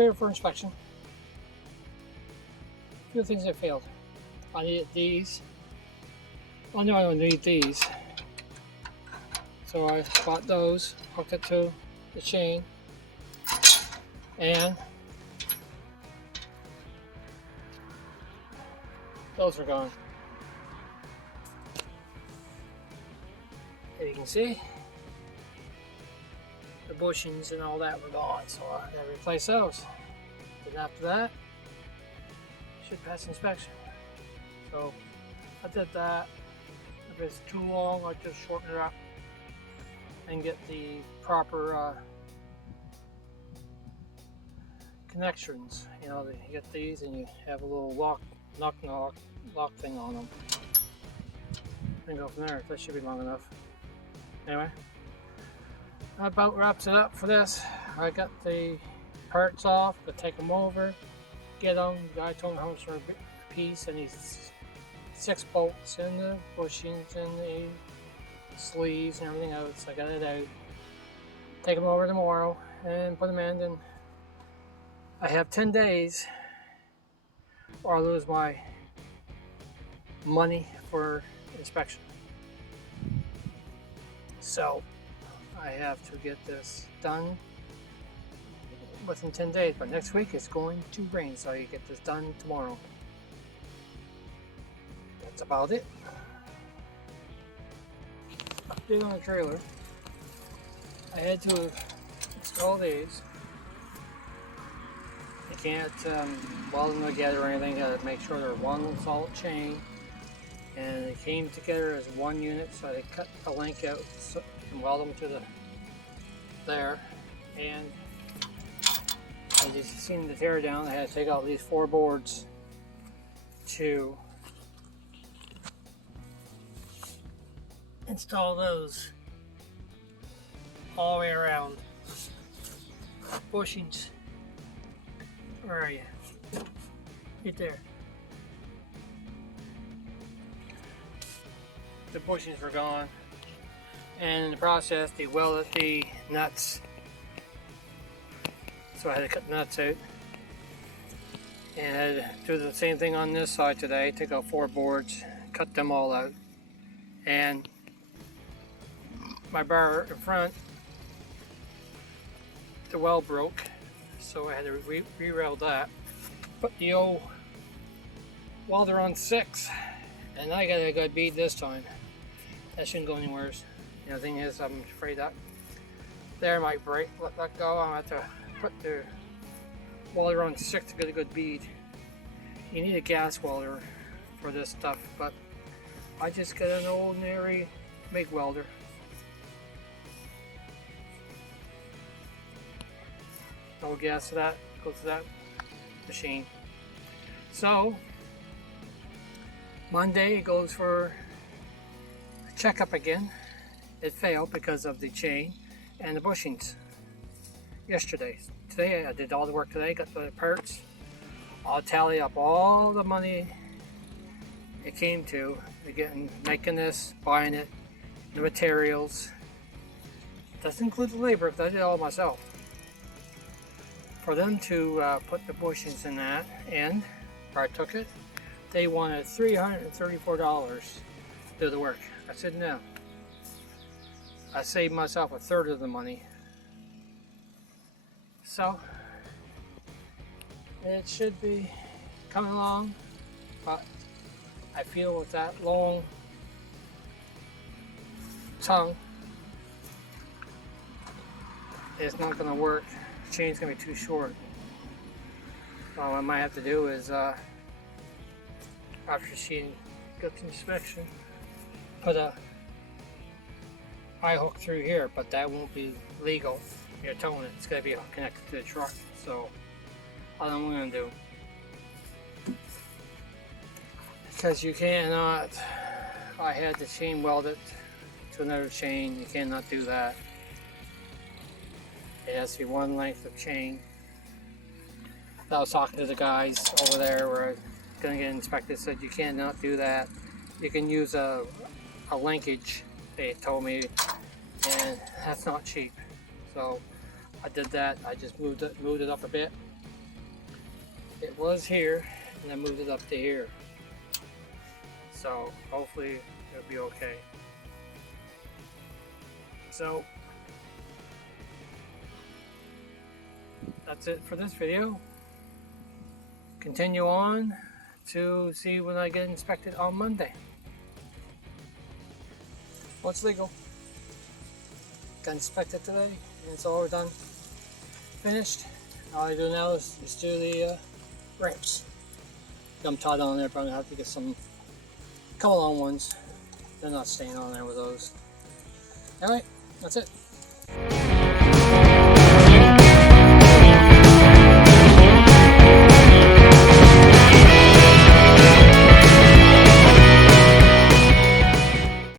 trailer for inspection. A few things that failed. I needed these. Oh no, I don't need these. So I bought those, hooked it to the chain, and those are gone. As you can see, the bushings and all that were gone, so I had to replace those. Then after that, should pass inspection. So I did that. If it's too long, I just shorten it up and get the proper connections. You know, you get these and you have a little lock thing on them. And go from there. That should be long enough. Anyway, that about wraps it up for this. I got the parts off, to take them over, get them. The guy told me how much for a piece, and he's 6 bolts in the bushings and the sleeves and everything else. I got it out. Take them over tomorrow and put them in. And I have 10 days or I lose my money for inspection. So I have to get this done within 10 days, but next week it's going to rain, so you get this done tomorrow. That's about it. Update on the trailer. I had to install these. You can't weld them together or anything. You gotta make sure they're one solid chain. And they came together as one unit, so I cut the link out and weld them to there. And as you've seen the tear down, I had to take out these 4 boards to install those all the way around. Bushings. Where are you? Right there. The bushings were gone, and in the process they welded the nuts, so I had to cut the nuts out, and I had to do the same thing on this side today. Take out 4 boards, cut them all out, and my bar in front, the weld broke, so I had to re-weld that. Put the old welder on 6, and I got a good bead this time. That shouldn't go anywhere. You know, the thing is, I'm afraid that there might break. Let that go. I'm going to have to put the welder on 6 to get a good bead. You need a gas welder for this stuff, but I just got an ordinary MIG welder. No gas to that. Goes to that machine. So Monday it goes for a checkup again. It failed because of the chain and the bushings yesterday. Today I did all the work today, got the parts. I'll tally up all the money it came to getting, making this, buying it, the materials. Doesn't include the labor because I did it all myself. For them to put the bushings in that, and where I took it, they wanted $334 to do the work. I said no. I saved myself 1/3 of the money. So it should be coming along, but I feel with that long tongue, it's not going to work. The chain's going to be too short. What I might have to do is, after she gets inspection, put a eye hook through here, but that won't be legal. You're towing it. It's got to be connected to the truck. So I don't know what I'm going to do. Because you cannot, I had the chain welded to another chain. You cannot do that. It has to be one length of chain. I was talking to the guys over there where I was going to get inspected. Said you cannot do that. You can use a linkage, they told me, and that's not cheap. So I did that. I just moved it up a bit It was here, and I moved it up to here. So hopefully it'll be okay. So that's it for this video. Continue on to see when I get inspected on Monday. Well, it's legal. Got inspected today, and it's all done. Finished. All I do now is do the ramps. I'm tied on there, but I'm gonna have to get some come along ones. They're not staying on there with those. Alright, that's it.